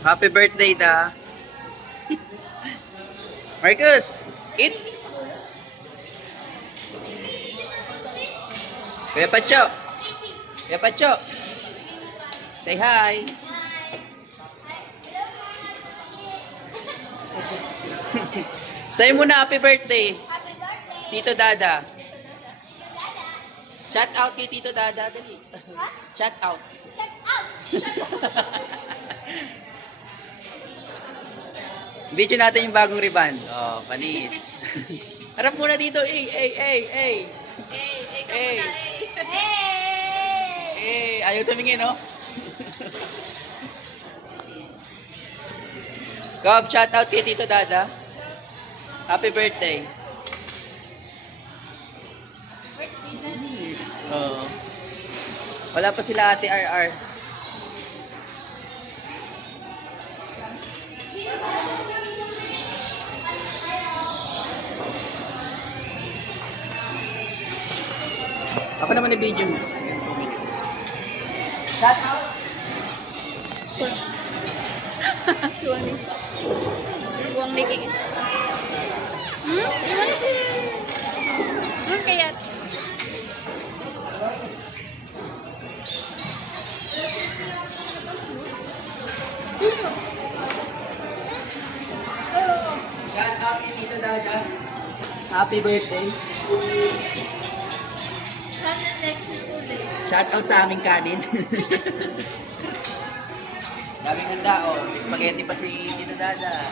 Happy birthday, da. Marcus, eat. Kuya Pacho. Kuya Pacho. Say hi. Sa'yo muna, happy birthday. Happy birthday! Tito Dada. Dada! Shout out kay Tito Dada. Dali. Ha? Shout out. Shut up! Video natin yung bagong ribbon. Oh, panis. Harap muna dito. Hey. Hey! Ayaw tumingin, no? Gob, shout out kay Tito Dada. Happy birthday. Oo. Wala pa sila Ate RR. Ako naman i-video mo. 2 minutes. Shout out. Buwang naging. Ano kaya? Shout out kay Tito Dada. Happy birthday. Sana next ulit. Shout out sa aming kanin. Daming handa, oh. May spaghetti pa si Tito Dada.